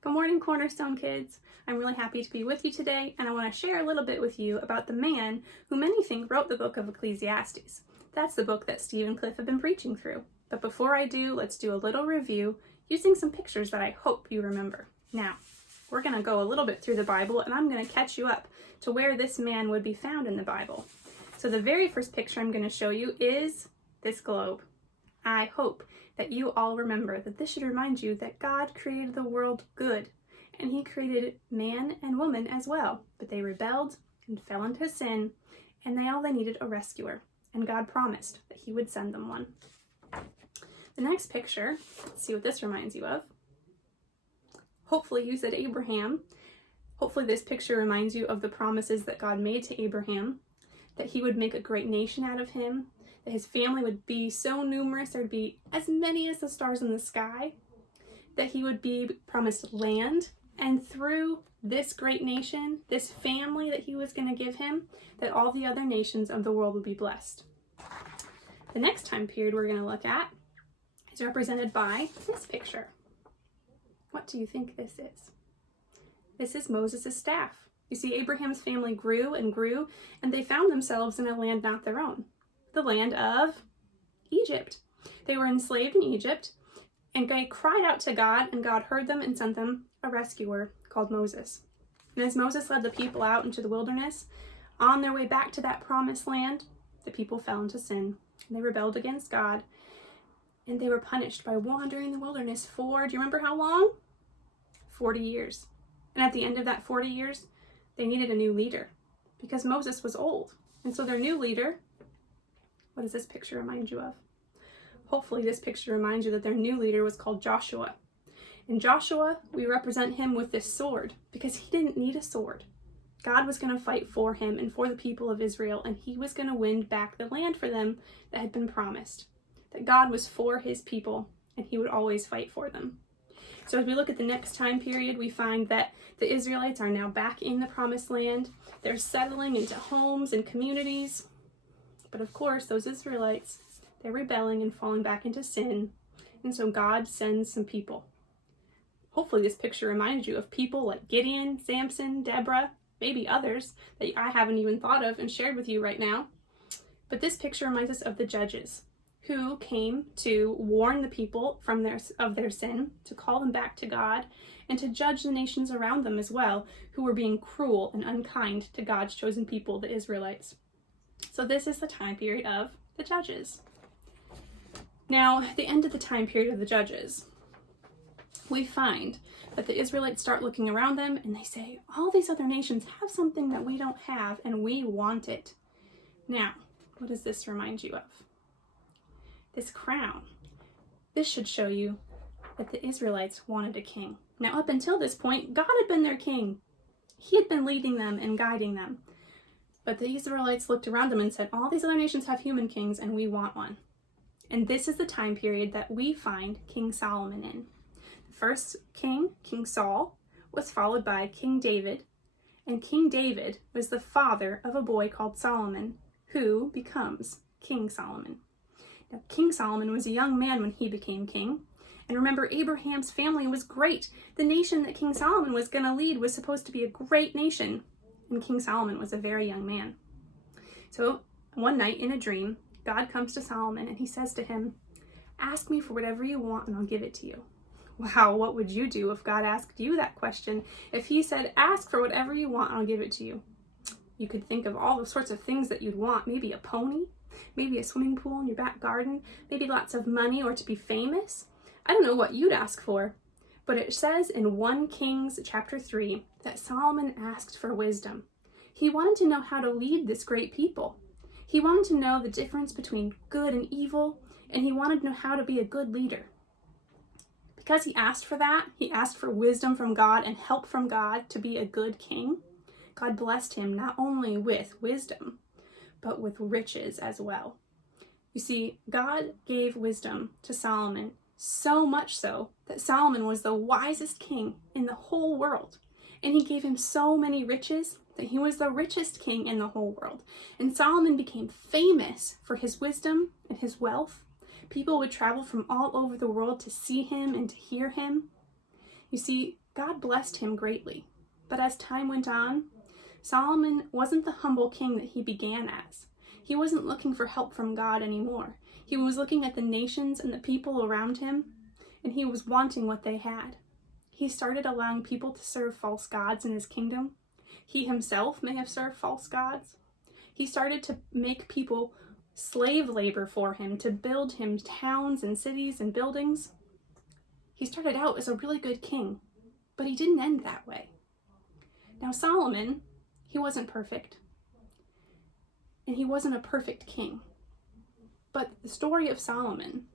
Good morning, Cornerstone kids. I'm really happy to be with you today, and I want to share a little bit with you about the man who many think wrote the book of Ecclesiastes. That's the book that Steve and Cliff have been preaching through. But before I do, let's do a little review using some pictures that I hope you remember. Now, we're going to go a little bit through the Bible, and I'm going to catch you up to where this man would be found in the Bible. So the very first picture I'm going to show you is this globe. I hope that you all remember that this should remind you that God created the world good, and he created man and woman as well, but they rebelled and fell into sin, and they needed a rescuer, and God promised that he would send them one. The next picture, let's see what this reminds you of. Hopefully you said Abraham. Hopefully this picture reminds you of the promises that God made to Abraham, that he would make a great nation out of him, that his family would be so numerous, there would be as many as the stars in the sky, that he would be promised land, and through this great nation, this family that he was going to give him, that all the other nations of the world would be blessed. The next time period we're going to look at is represented by this picture. What do you think this is? This is Moses' staff. You see, Abraham's family grew and grew, and they found themselves in a land not their own, the land of Egypt. They were enslaved in Egypt, and they cried out to God, and God heard them and sent them a rescuer called Moses. And as Moses led the people out into the wilderness, on their way back to that promised land, the people fell into sin. They rebelled against God, and they were punished by wandering in the wilderness for, do you remember how long? 40 years. And at the end of that 40 years, they needed a new leader because Moses was old. And so their new leader, what does this picture remind you of? Hopefully this picture reminds you that their new leader was called Joshua. In Joshua, we represent him with this sword because he didn't need a sword. God was going to fight for him and for the people of Israel, and he was going to win back the land for them that had been promised. That God was for his people, and he would always fight for them. So as we look at the next time period, we find that the Israelites are now back in the promised land. They're settling into homes and communities. But of course, those Israelites, they're rebelling and falling back into sin. And so God sends some people. Hopefully this picture reminds you of people like Gideon, Samson, Deborah, maybe others that I haven't even thought of and shared with you right now. But this picture reminds us of the judges who came to warn the people of their sin, to call them back to God, and to judge the nations around them as well, who were being cruel and unkind to God's chosen people, the Israelites. So this is the time period of the judges. Now, at the end of the time period of the judges, we find that the Israelites start looking around them and they say, all these other nations have something that we don't have and we want it. Now, what does this remind you of? This crown. This should show you that the Israelites wanted a king. Now, up until this point, God had been their king. He had been leading them and guiding them. But the Israelites looked around them and said, all these other nations have human kings and we want one. And this is the time period that we find King Solomon in. The first king, King Saul, was followed by King David. And King David was the father of a boy called Solomon, who becomes King Solomon. Now, King Solomon was a young man when he became king. And remember, Abraham's family was great. The nation that King Solomon was going to lead was supposed to be a great nation. And King Solomon was a very young man. So one night in a dream, God comes to Solomon and he says to him, ask me for whatever you want and I'll give it to you. Wow, what would you do if God asked you that question? If he said, ask for whatever you want and I'll give it to you. You could think of all the sorts of things that you'd want. Maybe a pony, maybe a swimming pool in your back garden, maybe lots of money or to be famous. I don't know what you'd ask for, but it says in 1 Kings chapter 3 that Solomon asked for wisdom. He wanted to know how to lead this great people. He wanted to know the difference between good and evil, and he wanted to know how to be a good leader. Because he asked for that, he asked for wisdom from God and help from God to be a good king. God blessed him not only with wisdom, but with riches as well. You see, God gave wisdom to Solomon, so much so that Solomon was the wisest king in the whole world. And he gave him so many riches that he was the richest king in the whole world. And Solomon became famous for his wisdom and his wealth. People would travel from all over the world to see him and to hear him. You see, God blessed him greatly. But as time went on, Solomon wasn't the humble king that he began as. He wasn't looking for help from God anymore. He was looking at the nations and the people around him, and he was wanting what they had. He started allowing people to serve false gods in his kingdom. He himself may have served false gods. He started to make people slave labor for him, to build him towns and cities and buildings. He started out as a really good king, but he didn't end that way. Now Solomon, he wasn't perfect, and he wasn't a perfect king. But the story of Solomon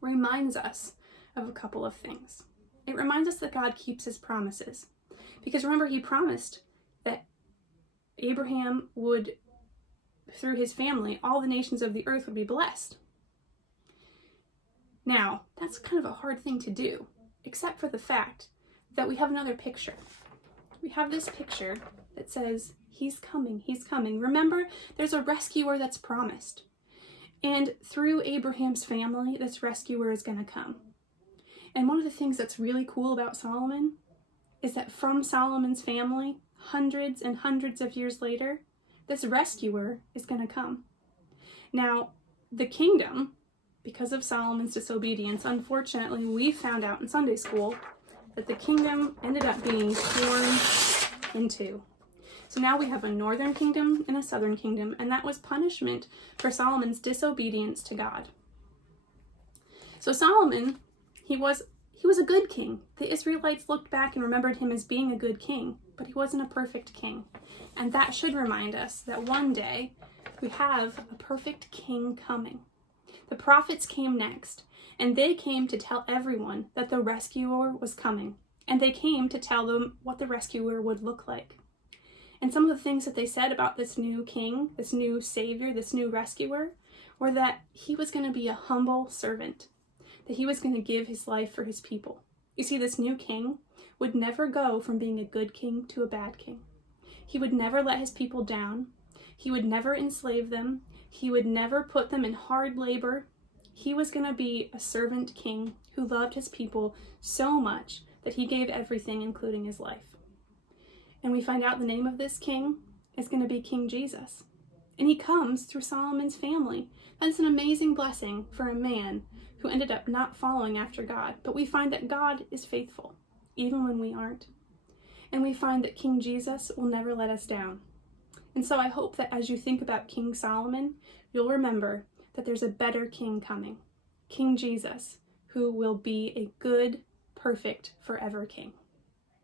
reminds us of a couple of things. It reminds us that God keeps his promises. Because remember, he promised that Abraham would, through his family, all the nations of the earth would be blessed. Now, that's kind of a hard thing to do, except for the fact that we have another picture. We have this picture that says, he's coming, he's coming. Remember, there's a rescuer that's promised. And through Abraham's family, this rescuer is going to come. And one of the things that's really cool about Solomon is that from Solomon's family, hundreds and hundreds of years later, this rescuer is going to come. Now, the kingdom, because of Solomon's disobedience, unfortunately, we found out in Sunday school that the kingdom ended up being torn in two. So now we have a northern kingdom and a southern kingdom, and that was punishment for Solomon's disobedience to God. So Solomon, he was a good king. The Israelites looked back and remembered him as being a good king, but he wasn't a perfect king. And that should remind us that one day we have a perfect king coming. The prophets came next, and they came to tell everyone that the rescuer was coming. And they came to tell them what the rescuer would look like. And some of the things that they said about this new king, this new savior, this new rescuer, were that he was going to be a humble servant, that he was going to give his life for his people. You see, this new king would never go from being a good king to a bad king. He would never let his people down. He would never enslave them. He would never put them in hard labor. He was going to be a servant king who loved his people so much that he gave everything, including his life. And we find out the name of this king is going to be King Jesus. And he comes through Solomon's family. That's an amazing blessing for a man who ended up not following after God. But we find that God is faithful, even when we aren't. And we find that King Jesus will never let us down. And so I hope that as you think about King Solomon, you'll remember that there's a better king coming, King Jesus, who will be a good, perfect, forever king.